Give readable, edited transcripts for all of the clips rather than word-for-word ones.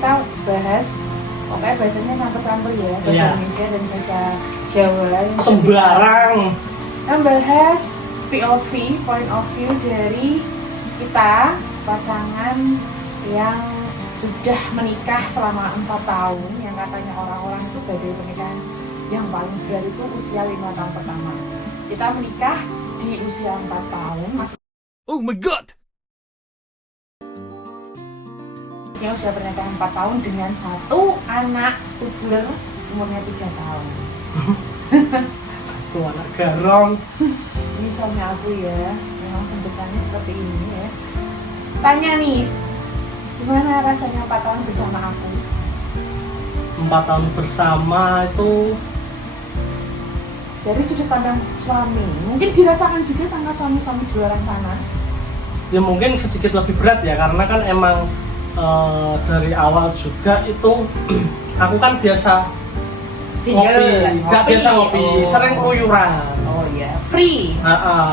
kita bahas pokoknya bahasanya campur-campur ya, bahasa Iya. Indonesia dan bahasa Jawa. Sembarang. Kita bahas POV, point of view dari kita pasangan yang sudah menikah selama 4 tahun, yang katanya orang-orang itu badai pernikahan yang paling berat itu usia 5 tahun pertama. Kita menikah di usia 4 tahun, Oh my god! yang usia pernikahan 4 tahun dengan satu anak toddler umurnya 3 tahun. Satu anak garong. Ini suami aku ya, memang bentukannya seperti ini ya. Tanya nih, gimana rasanya 4 tahun bersama aku? 4 tahun bersama itu Dari sudut pandang suami, mungkin dirasakan juga sama suami-suami di luar sana. ya mungkin sedikit lebih berat ya, karena kan emang dari awal juga itu aku kan biasa nggak biasa ngopi, sering keluyuran. Oh iya, free.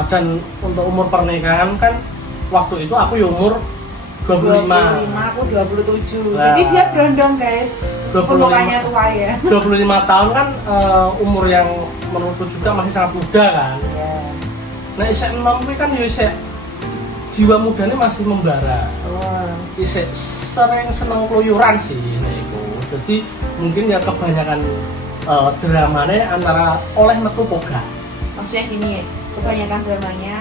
Dan untuk umur pernikahan kan waktu itu aku ya umur 25. Aku 27. Nah. Jadi dia berondong guys. 25. Mukanya tua ya. 25 tahun kan umur yang menurutku juga masih sangat muda kan. Iya. Nah isek enom kuwi kan ya isek jiwa mudanya masih membara. Oh. Isek sering seneng keluyuran sih niku. Jadi mungkin ya kebanyakan dramanya antara oleh metu poga. Maksudnya gini, kebanyakan dramanya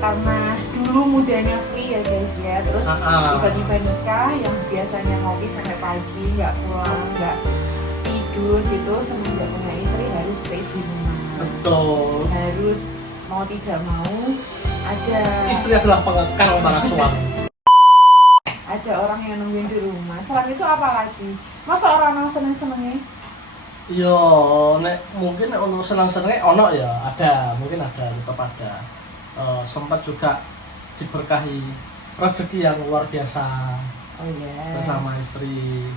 karena dulu mudanya free ya guys ya, terus tiba-tiba nikah yang biasanya ngopi sampai pagi, nggak pulang, nggak tidur gitu, semenjak punya istri harus stay di rumah. Betul. Harus mau tidak mau ada Istri adalah pengekang para suami. ada orang yang nungguin di rumah. Selain itu apa lagi? Masa orang seneng-senengnya? Yo, nek mungkin untuk senang-senangnya ono ya, ada, mungkin ada, tetap ada. Sempat juga diberkahi rezeki yang luar biasa Oh iya. bersama istri.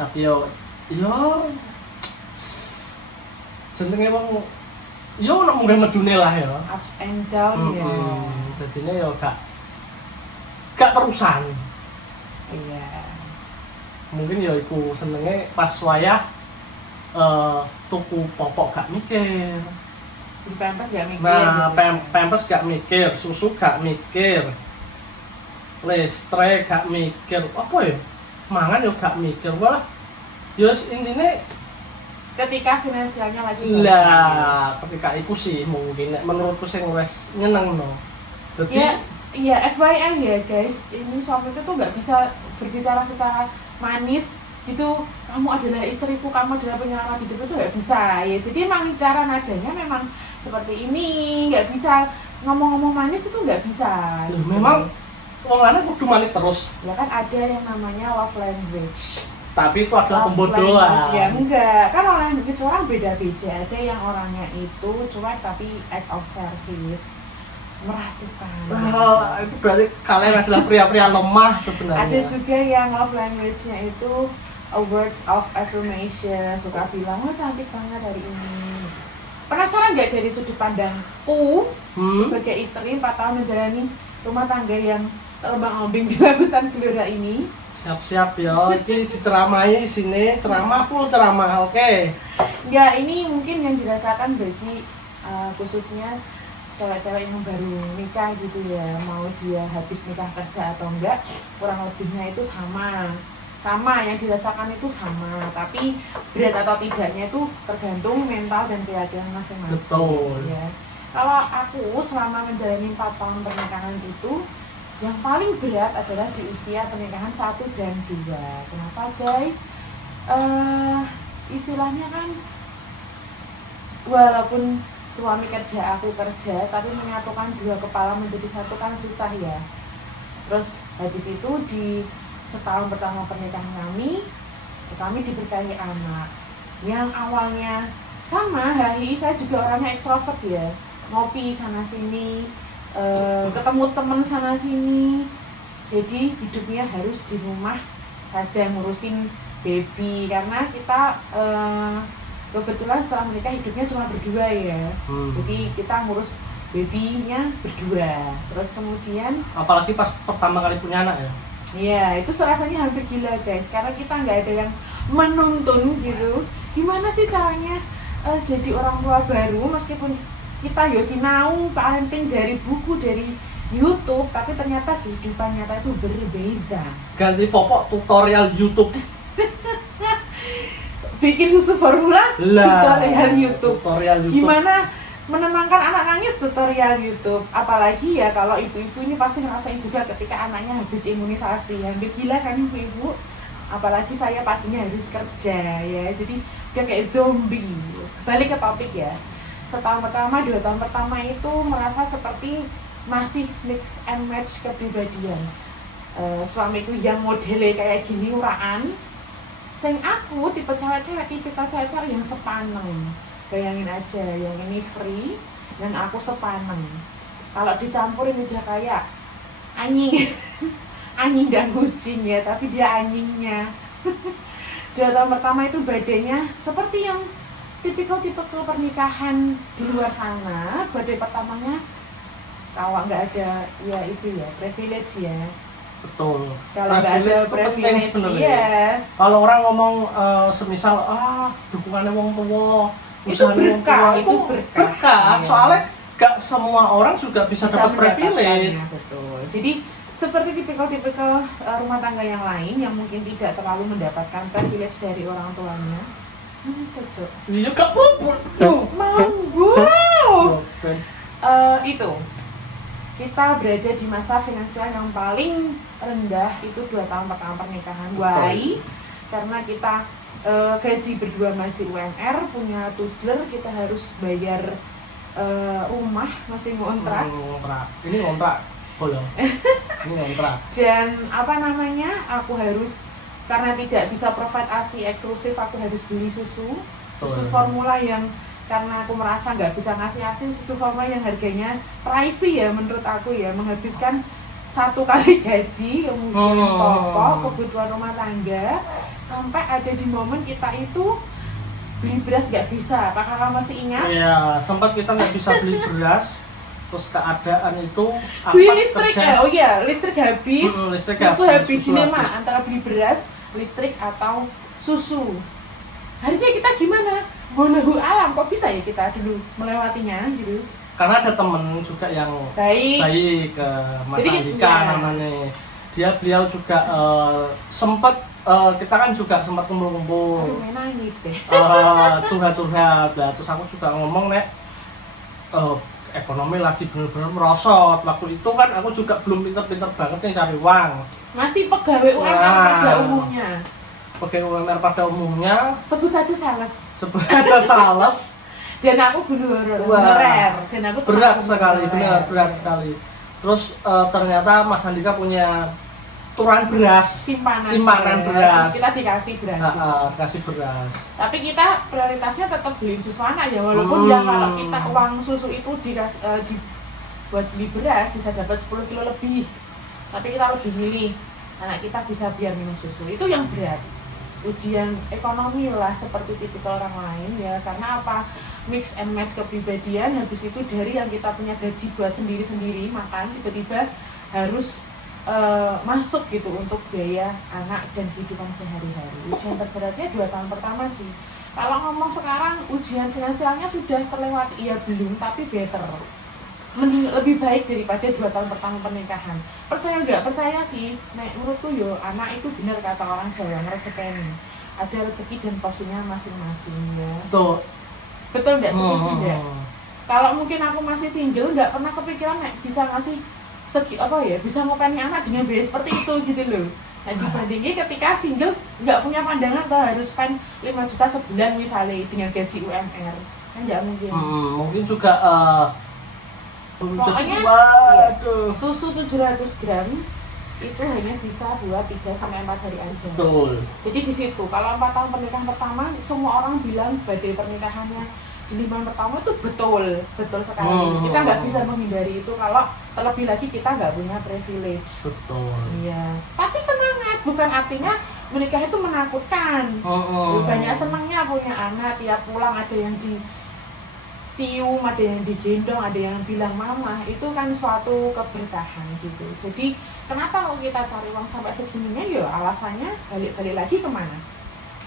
Tapi yo jenenge wong yo ono munggah medune lah ya. Ups and down ya. Jadinya yo gak terusan. Iya. Mungkin ya iku senenge pas wayah tuku popok gak mikir. Di Pampers gak mikir. Nah, gitu. Pampers gak mikir, susu gak mikir, listrik gak mikir, apa ya? Mangan yo gak mikir, wah. Yo intine Ketika finansialnya lagi lah, ketika iku sih mungkin nek menurutku sing wis nyenengno. Dadi ya, iya FYI ya guys, ini suamiku tuh nggak bisa berbicara secara manis gitu. Kamu adalah istriku, kamu adalah penyelamat hidupku, itu nggak bisa ya. Jadi emang cara nadanya memang seperti ini, nggak bisa ngomong-ngomong manis itu nggak bisa. Loh, memang wong lanang kudu manis terus, Ya kan ada yang namanya love language. tapi itu adalah Love pembodohan. language, ya enggak, kan love language orang beda-beda. Ada yang orangnya itu cuek tapi act of service, merhatikan. Wah, itu berarti kalian adalah pria-pria lemah sebenarnya. Ada juga yang love language-nya itu words of affirmation, suka bilang, oh cantik banget hari ini. Penasaran nggak dari sudut pandangku sebagai istri 4 tahun menjalani rumah tangga yang terombang-ambing di lautan gelora ini? Siap-siap ya, ini diceramai sini, ceramah full ceramah, oke. Ya ini mungkin yang dirasakan bagi khususnya cewek-cewek yang baru nikah gitu ya, mau dia habis nikah kerja atau enggak, kurang lebihnya itu sama yang dirasakan itu sama, tapi berat atau tidaknya itu tergantung mental dan keyakinan masing-masing. Betul. Ya. Kalau aku selama menjalani 4 tahun pernikahan itu, yang paling berat adalah di usia pernikahan 1 dan 2. Kenapa guys? Istilahnya kan walaupun suami kerja, aku kerja, tapi menyatukan 2 kepala menjadi satu kan susah ya. Terus habis itu di setahun pertama pernikahan kami diberkahi anak yang awalnya sama. Hari saya juga orangnya ekstrovert ya, ngopi sana sini, ketemu temen sana sini, jadi hidupnya harus di rumah saja ngurusin baby, karena kita kebetulan setelah menikah hidupnya cuma berdua ya. Jadi kita ngurus babynya berdua. Terus kemudian apalagi pas pertama kali punya anak ya. Iya, itu rasanya hampir gila guys, karena kita nggak ada yang menuntun gitu. Gimana sih caranya jadi orang tua baru, meskipun kita yo sinau parenting dari buku, dari YouTube, tapi ternyata kehidupan nyata itu berbeda. Ganti popok tutorial YouTube. Bikin susu formula, tutorial YouTube. Tutorial YouTube. Gimana menenangkan anak nangis, tutorial YouTube. Apalagi ya kalau ibu-ibu ini pasti ngerasain juga ketika anaknya habis imunisasi. Hampir gila kan ibu-ibu. Apalagi saya paginya harus kerja ya. Jadi dia kayak zombie. Balik ke topik ya. Setahun pertama, 2 tahun pertama itu merasa seperti masih mix and match kepribadian. Suamiku yang modelnya kayak gini uraan. Sing aku tipe cewek-cewek, tipikal cewek-cewek yang sepaneng. Bayangin aja, yang ini free dan aku sepaneng. Kalau dicampurin udah kayak anjing. Anjing dan kucing ya, tapi dia anjingnya. 2 tahun pertama itu badannya seperti yang tipikal-tipikal pernikahan di luar sana. Badai pertamanya kalau nggak ada ya itu ya privilege ya. Betul. Kalau nggak ada privilege ya. Kalau orang ngomong semisal dukungannya wong tua, Itu berkah, itu berkah. Iya. Soalnya gak semua orang juga bisa dapat privilege. Betul. Jadi seperti tipikal-tipikal rumah tangga yang lain yang mungkin tidak terlalu mendapatkan privilege dari orang tuanya. Cocok. Iya gak apa-apa. Mambu. Itu kita berada di masa finansial yang paling rendah itu 2 tahun pertama pernikahan. Why? Karena kita gaji berdua masih UMR, punya toddler, kita harus bayar rumah, masih ngontrak. Ini ngontrak. Bolong. Ini ngontrak. Dan apa namanya? Aku harus, karena tidak bisa provide ASI eksklusif, aku harus beli susu formula yang karena aku merasa nggak bisa ngasih ASI, susu formula yang harganya pricey ya menurut aku ya, menghabiskan 1 kali gaji, kemudian pokok, kebutuhan rumah tangga, sampai ada di momen kita itu beli beras nggak bisa. Apakah kamu masih ingat? Iya, sempat kita nggak bisa beli beras, terus keadaan itu beli listrik listrik habis, listrik susu habis. susu Ini habis. mah antara beli beras, listrik atau susu. Harusnya kita gimana? Bolahu alam, kok bisa ya kita dulu melewatinya gitu? Karena ada temen juga yang baik ke Mas Jadi, Andika iya. namanya. Beliau juga sempat kita kan juga sempat kumpul-kumpul. Aduh, nangis deh. Curhat-curhat. Lah terus aku juga ngomong ekonomi lagi bener-bener merosot. Waktu itu kan aku juga belum pinter-pinter banget nih cari uang. Masih pegawai UMR pada umumnya. UMR pada umumnya, Sebut saja sales. sebut aja sales. Dan aku honorer. Dan aku cuma Berat sekali, honorer. benar berat sekali. Terus ternyata Mas Andika punya turan beras, Simpanan beras. Terus kita dikasih beras. Kasih beras. Tapi kita prioritasnya tetap beli susu anak ya, walaupun ya kalau kita uang susu itu buat beli beras bisa dapat 10 kilo lebih. Tapi kita lebih milih anak kita bisa biar minum susu. Itu yang berat. Ujian ekonomi lah seperti tipikal orang lain ya, karena apa? Mix and match kepribadian. Habis itu dari yang kita punya gaji buat sendiri-sendiri makan, tiba-tiba harus masuk gitu untuk biaya anak dan kehidupan sehari-hari. Ujian terberatnya 2 tahun pertama sih. Kalau ngomong sekarang ujian finansialnya sudah terlewati, iya belum, tapi better, lebih baik daripada 2 tahun pertama pernikahan. Percaya nggak percaya sih, menurutku yo anak itu benar kata orang Jawa, rezeki. Ada rezeki dan porsinya masing-masing ya. Betul nggak, setuju nggak? Kalau mungkin aku masih single, nggak pernah kepikiran bisa ngasih bisa ngopeni anak dengan biaya seperti itu gitu loh. Nah dibandingin ketika single nggak punya pandangan tuh harus spend 5 juta sebulan misalnya dengan gaji UMR, kan nggak mungkin. Mungkin juga Pokoknya susu 700 gram itu hanya bisa buat 3-4 hari aja. Betul. Jadi di situ kalau 4 tahun pernikahan pertama semua orang bilang badai pernikahannya di 5 pertama itu betul sekali. Kita nggak bisa menghindari itu kalau terlebih lagi kita nggak punya privilege. Betul. Iya. Tapi semangat bukan artinya menikah itu menakutkan. Banyak senangnya punya anak, tiap pulang ada yang cium, ada yang digendong, ada yang bilang mama, itu kan suatu keberkahan gitu. Jadi kenapa kalau kita cari uang sampai segininya, ya alasannya balik lagi kemana?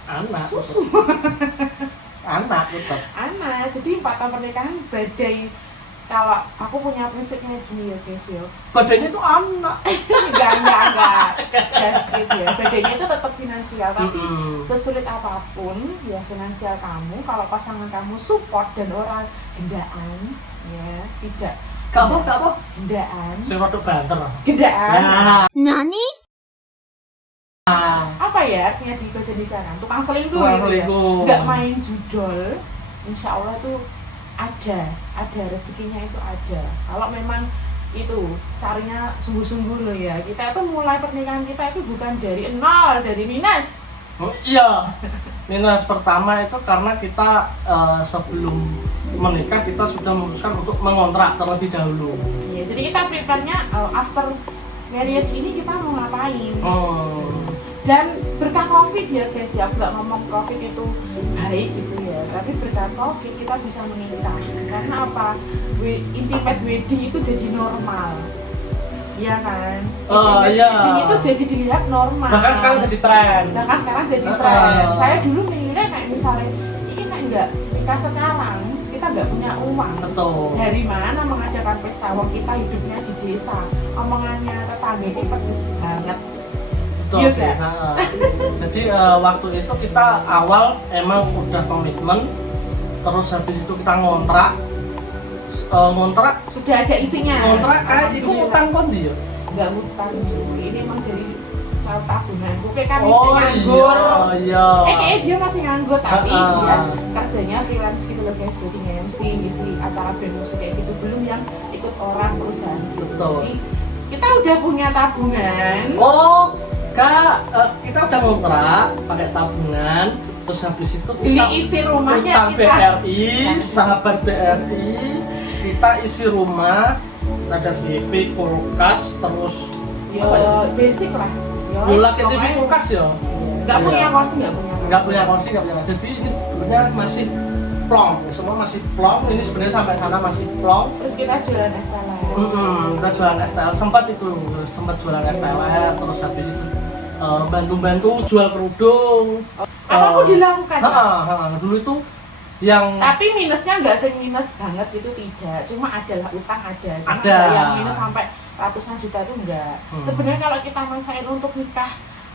Anak. Susu. Anak tetap. Anak. Jadi 4 tahun pernikahan badai. Kalau aku punya prinsipnya gini ya guys ya. Badannya itu anak. enggak. Just gitu ya. Badainya itu tetap finansial, tapi Mm-mm. sesulit apapun ya finansial kamu, kalau pasangan kamu support dan orang gendaan ya, tidak Gak apa? gendaan Sing rodok banter. gendaan Nah. Nani? apa ya artinya di bahasa Indonesia kan, tukang selingkuh Tukang gitu ya. selingkuh. Nggak main judol, insya Allah tuh ada rezekinya, itu ada kalau memang itu carinya sungguh-sungguh loh ya. Kita itu mulai pernikahan kita itu bukan dari nol, dari minus. Iya. Minus pertama itu karena kita sebelum menikah kita sudah memutuskan untuk mengontrak terlebih dahulu. Ya, jadi kita prepare-nya after marriage ini kita mau ngapain. Dan berkah COVID ya guys ya, aku nggak ngomong COVID itu baik gitu ya, tapi berkah COVID kita bisa menikah. Karena apa? Intimate wedding itu jadi normal. Iya kan? Iya. Wedding itu jadi dilihat normal. Bahkan sekarang jadi tren. Bahkan sekarang jadi tren. Saya dulu mikirnya kayak misalnya, ini kan nggak nikah sekarang, kita nggak punya uang. Betul. Dari mana mengadakan pesta? Wong kita hidupnya di desa. Omongannya tetangga ini pedes banget. Betul Iya, sih. Kak? Nah, jadi waktu itu kita awal emang udah komitmen, terus habis itu kita ngontrak. Ngontrak Sudah ada isinya. kayak itu utang pun dia. Nggak utang cuy. Ini emang dari calon tabungan. Oke kan Oh nganggur. iya. Kayaknya dia masih nganggur, tapi Ha-ha. dia kerjanya freelance gitu loh guys. Jadi nge-MC, ngisi acara band musik kayak gitu, belum yang ikut orang perusahaan gitu. Betul. Jadi kita udah punya tabungan. Oh, Kak, kita udah ngontrak pakai tabungan, terus habis itu Beli kita isi rumahnya utang kita. BRI, sahabat BRI, kita isi rumah, ada TV, kulkas, terus Yo, apa ya? basic lah. Yo, Bola TV, pokoknya kulkas ya. nggak punya Iya. kursi, nggak punya. Nggak punya kursi, nggak punya. Jadi ini sebenarnya masih plong, semua masih plong. Ini sebenarnya sampai sana masih plong. Terus kita jualan SLR. Kita jualan STL, sempat jualan STL, terus habis itu bantu-bantu jual kerudung. Apapun dilakukan. Dulu itu yang Tapi minusnya nggak sering minus banget gitu, tidak. Cuma adalah utang ada. Cuma Ada. nggak yang minus sampai ratusan juta itu enggak. Sebenarnya kalau kita maksain untuk nikah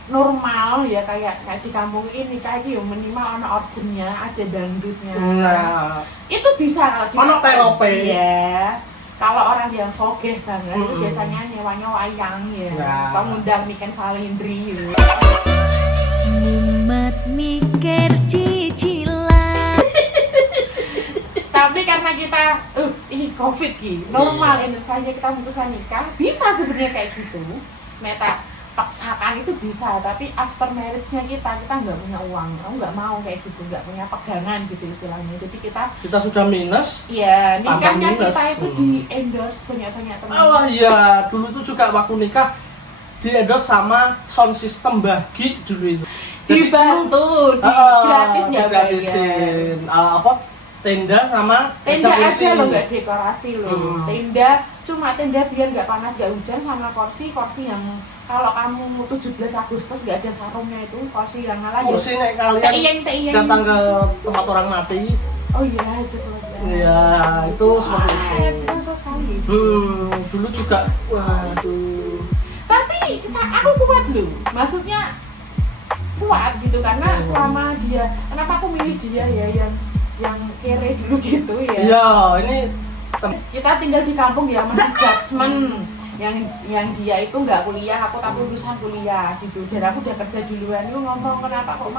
normal ya kayak di kampung ini nikah ini ya minimal ada orjennya, ada dangdutnya. nah, Itu bisa kalau Ono dipaksain. telope. Iya. Kalau orang yang sogeh banget itu Mm-mm. biasanya nyewanya wayang ya. Nah. Atau ngundang Niken Salindri ya. Mumet mikir cicilan. Tapi karena kita ini COVID ki normal ini saja kita memutuskan nikah, bisa sebenarnya kayak gitu. Meta paksakan itu bisa, tapi after marriage-nya kita nggak punya uang, aku nggak mau kayak gitu, nggak punya pegangan gitu istilahnya. Jadi kita sudah minus. ya nikahnya minus. kita itu di endorse banyak teman. Oh iya, dulu itu juga waktu nikah di endorse sama sound system bagi dulu itu. Dibantu, gratis nggak bayar. gratisin apa tenda sama Tenda meja kursi. aja lo nggak dekorasi lo. Tenda cuma tenda biar nggak panas nggak hujan, sama kursi yang kalau kamu 17 Agustus nggak ada sarungnya itu kursi yang ngalah ya. Kursi nek kalian Teiyeng. datang ke tempat orang mati. Oh iya, just like that. Iya, itu seperti itu. Itu susah sekali. Dulu juga waduh. Tapi aku kuat loh. Maksudnya kuat gitu karena selama dia, kenapa aku milih dia ya yang kere dulu gitu ya. Iya, ini Kita tinggal di kampung ya masih judgement yang dia itu nggak kuliah, aku tak lulusan kuliah gitu, dan aku udah kerja duluan. Lu ngomong kenapa aku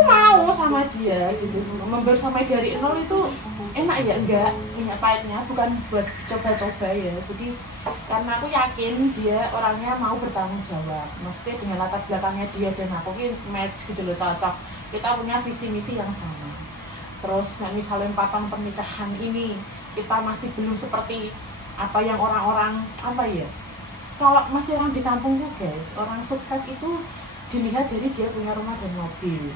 mau sama dia gitu, membersamai dari nol itu enak ya, enggak minyak pahitnya, bukan buat coba-coba ya. Jadi karena aku yakin dia orangnya mau bertanggung jawab, maksudnya dengan latar belakangnya dia dan aku ini match gitu loh, cocok, kita punya visi misi yang sama. Terus misalnya 4 tahun pernikahan ini kita masih belum seperti apa yang orang-orang apa ya, kalau masih orang di kampung tuh guys, orang sukses itu dilihat dari dia punya rumah dan mobil.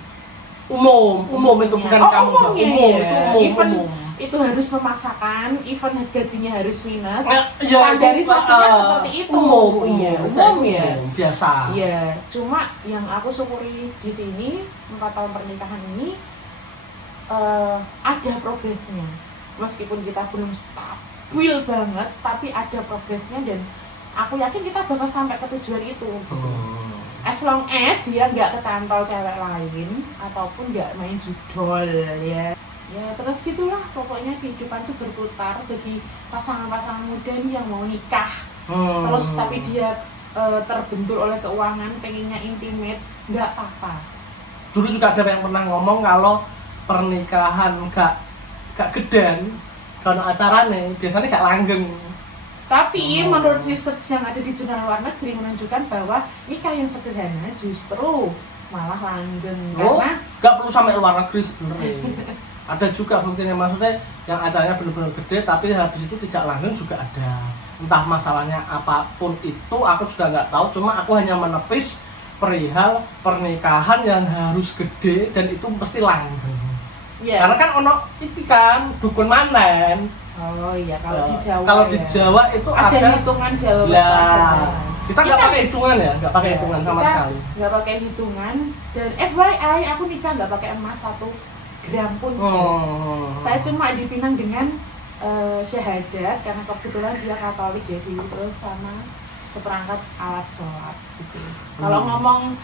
umum itu bukan kamu, umum ya, umum itu umum. even itu harus memaksakan, even gajinya harus minus. Ya, Standarisasinya seperti itu. Iya, umum ya. Biasa. Iya, cuma yang aku syukuri di sini 4 tahun pernikahan ini ada progresnya. Meskipun kita belum stabil banget, tapi ada progresnya dan aku yakin kita bakal sampai ke tujuan itu. As long as dia nggak kecantol cewek lain ataupun nggak main judol ya. Ya terus gitulah, pokoknya kehidupan itu berputar bagi pasangan-pasangan muda nih yang mau nikah. Terus tapi dia terbentur oleh keuangan, pengennya intimate, nggak apa-apa. Dulu juga ada yang pernah ngomong kalau pernikahan gak gedan, kalau acaranya biasanya gak langgeng. Tapi menurut research yang ada di jurnal luar negeri menunjukkan bahwa nikah yang sederhana justru malah langgeng. Karena gak perlu sampai luar negeri sebenarnya. Ada juga buktinya, maksudnya yang acaranya benar-benar gede tapi habis itu tidak langgeng juga ada. Entah masalahnya apapun itu aku juga nggak tahu, cuma aku hanya menepis perihal pernikahan yang harus gede dan itu pasti langgeng. ya. Karena kan ono itu kan dukun manen. Oh iya, kalau di Jawa Kalau ya. di Jawa itu ada ada hitungan Jawa. lah. Kita nggak pakai hitungan ya, nggak pakai hitungan sama kita sekali. Nggak pakai hitungan, dan FYI aku nikah nggak pakai emas 1 gram pun. Saya cuma dipinang dengan syahadat karena kebetulan dia Katolik ya, terus sama seperangkat alat sholat gitu. Kalau ngomong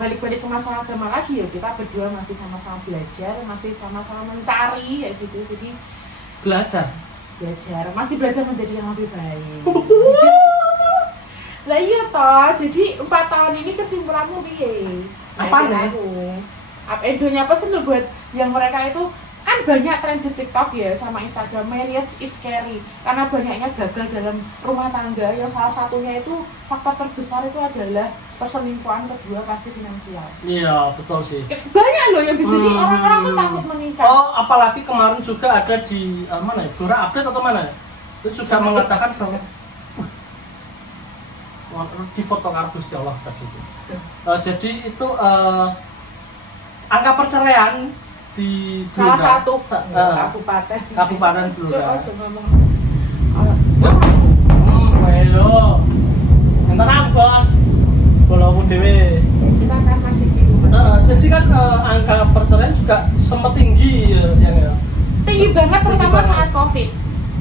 balik-balik ke masalah agama lagi ya, kita berdua masih sama-sama belajar, masih sama-sama mencari ya gitu. Jadi Belajar, masih belajar menjadi yang lebih baik. Lah iya toh, jadi 4 tahun ini kesimpulanmu piye? Apa nih? Edonya pesen lo buat yang mereka itu kan banyak tren di TikTok ya sama Instagram, marriage is scary karena banyaknya gagal dalam rumah tangga. Yang salah satunya itu faktor terbesar itu adalah perselingkuhan, kedua kasih finansial. iya betul sih. Banyak loh yang jadi orang-orang tuh takut menikah. Oh, apalagi kemarin juga ada di mana ya? Dora Update atau mana ya? Itu juga mengatakan bahwa di foto kardus ya Allah tadi itu. Jadi itu angka perceraian di Salah Blora. satu kabupaten Blora. Coba ngomong. Ayo. Entar bos. Bolongmu dhewe. Kita kan masih di rumah. Jadi kan angka perceraian juga sempat tinggi ya. Tinggi banget terutama saat Covid.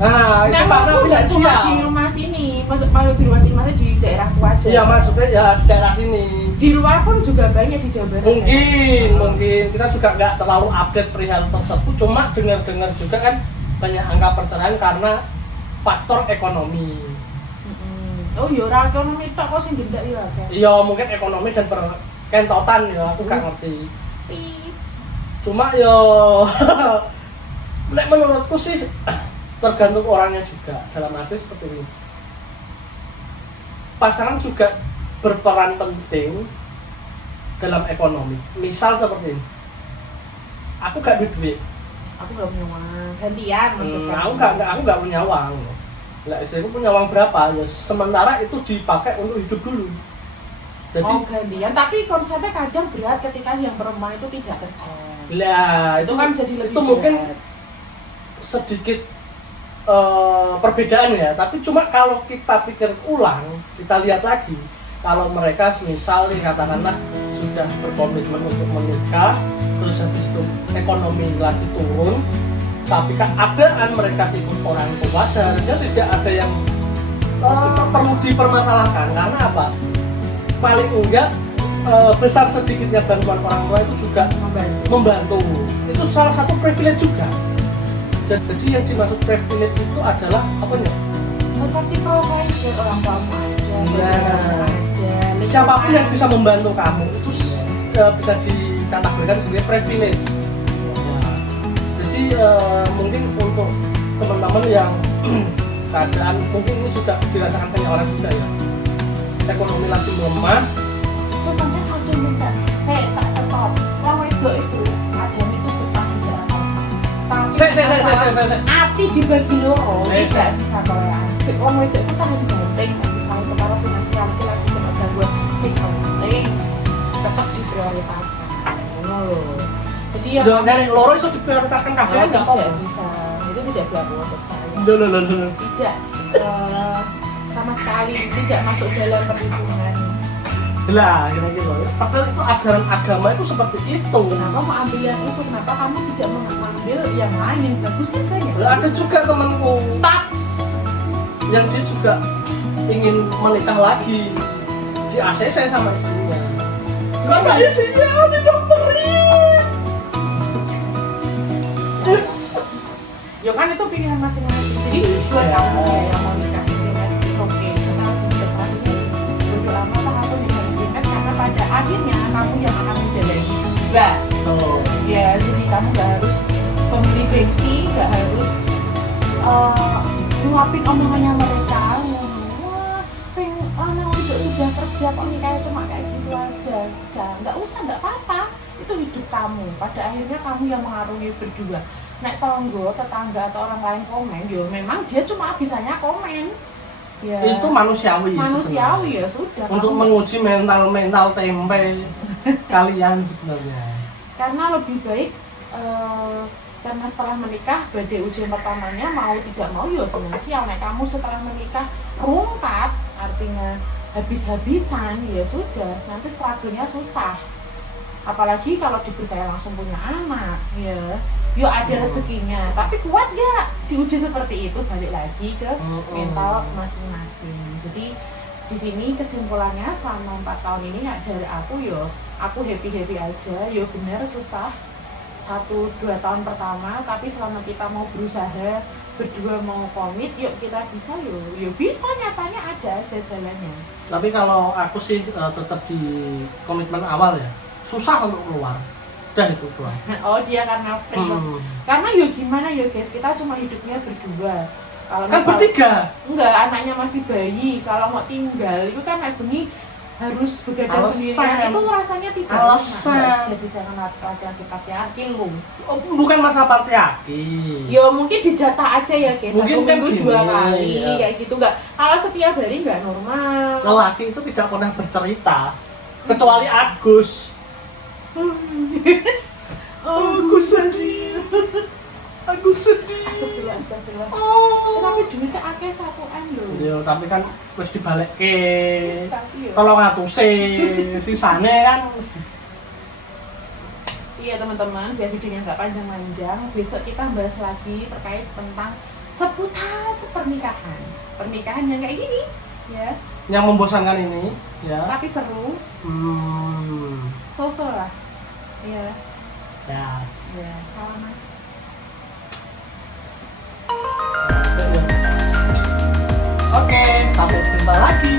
Nah, itu karena aku nggak cuma finansial. di rumah sini, maksudnya di rumah sini maksudnya di daerahku aja. Iya, maksudnya ya di daerah sini. Di luar pun juga banyak di Jawa Barat. Mungkin kita juga nggak terlalu update perihal tersebut, cuma dengar-dengar juga kan banyak angka perceraian karena faktor ekonomi. Oh iya, orang ekonomi tok kok sing ngendak ya kan. Iya, mungkin ekonomi dan perkentotan ya, aku nggak ngerti. Cuma yo nek menurutku sih tergantung orangnya juga, dalam arti seperti ini. Pasangan juga berperan penting dalam ekonomi. Misal seperti ini, aku gak duit, Aku nggak punya uang, gantian maksudnya. aku gak punya uang. Lah istriku punya uang berapa? Ya sementara itu dipakai untuk hidup dulu. Jadi gantian, tapi konsepnya kadang berat ketika yang perempuan itu tidak kerja. lah Itu kan jadi lebih itu mungkin berat. sedikit perbedaan ya, tapi cuma kalau kita pikir ulang, kita lihat lagi, kalau mereka misal nih katakanlah sudah berkomitmen untuk menikah, terus habis itu ekonomi lagi turun, tapi keadaan mereka ikut orang tua, seharusnya tidak ada yang perlu dipermasalahkan. Karena apa? Paling enggak besar sedikitnya bantuan orang tua itu juga membantu. Itu salah satu privilege juga. Jadi yang dimaksud privilege itu adalah apa ya? Seperti provider orang tua aja. Nah, siapapun yang bisa membantu kamu itu bisa dikategorikan sebagai privilege. Nah, jadi mungkin untuk teman-teman yang keadaan mungkin ini sudah dirasakan banyak orang juga ya, ekonomi lagi melemah. Sebenarnya aja minta, saya tak stop. Orang itu ada itu bertanggung jawab Saya. Ati dibagi loro, tidak bisa toleransi. Orang itu tanggung penting, misalnya perkara finansial itu lagi kena gangguan sing penting, tetap diprioritaskan. Jadi Jadi yang Udah nenek loro iso diprioritaskan kabeh tidak enggak apa-apa. bisa, itu tidak berlaku untuk saya. Loh. Tidak sama sekali tidak masuk dalam perhitungan. Lah, kira-kira. Padahal itu ajaran agama itu seperti itu. Kenapa mau ambil yang itu? Kenapa kamu tidak mengambil yang lain yang bagus kan banyak? Lah, ada juga temanku Stop. yang dia juga ingin menikah lagi di ACC sama istrinya. Kenapa istrinya didokterin? Ya kan itu pilihan masing-masing. Jadi buat Iya. kamu ya yang mau nikah internet, oke. Setelah depresi bodo amat lah aku nikah internet karena pada akhirnya kamu yang akan menjalani juga. Oh. Ya jadi kamu gak harus pembeli gengsi, gak harus nguapin omongannya mereka. Wah, sing anak udah kerja kok nikahnya cuma kayak gitu aja. Nggak usah, nggak apa-apa. Itu hidup kamu. Pada akhirnya kamu yang mengarungi berdua. Nek tonggo, tetangga atau orang lain komen, yo memang dia cuma bisanya komen. Ya, Itu manusiawi. manusiawi ya sudah. Sebenarnya. Untuk kamu- menguji mental tempe kalian sebenarnya. Karena lebih baik karena setelah menikah badai ujian pertamanya mau tidak mau ya finansial. Nek kamu setelah menikah rungkat artinya habis-habisan ya sudah nanti struggle-nya susah. Apalagi kalau diberkahi langsung punya anak ya. Yo ada rezekinya, tapi kuat gak diuji seperti itu, balik lagi ke mental masing-masing. Jadi di sini kesimpulannya selama 4 tahun ini ya dari aku yo, aku happy aja. Yo bener susah 1-2 tahun pertama, tapi selama kita mau berusaha berdua mau komit, yuk kita bisa yo bisa, nyatanya ada aja jalannya. Tapi kalau aku sih tetap di komitmen awal ya, susah untuk keluar. Udah itu doang. Oh dia karena free. Karena yo gimana yo guys, kita cuma hidupnya berdua. Kalau Kan bertiga. enggak, anaknya masih bayi. Kalau mau tinggal itu kan kayak begini harus begadang Alasan. sendirian. Itu rasanya tidak Alasan. enak. Jadi jangan laki-laki patriarki lu. Oh, bukan masalah patriarki. Yo mungkin dijatah aja ya guys. Mungkin Satu kan minggu gini, 2 kali ya. kayak gitu enggak. Kalau setiap hari enggak normal. Lelaki itu tidak pernah bercerita kecuali Agus. Aku sedih. Aku sedih. Astagfirullah. Oh. Tapi duitnya akeh 1M lho. Yo, tapi kan wis dibalekke. Tapi yo. Tolong atuse sisane kan Iya teman-teman, biar videonya nggak panjang-panjang, besok kita bahas lagi terkait tentang seputar pernikahan. Pernikahan yang kayak gini, ya. yang membosankan ini, ya. Tapi seru, so-so lah. Iya, Ya. ya, salam mas. Oke, sampai jumpa lagi.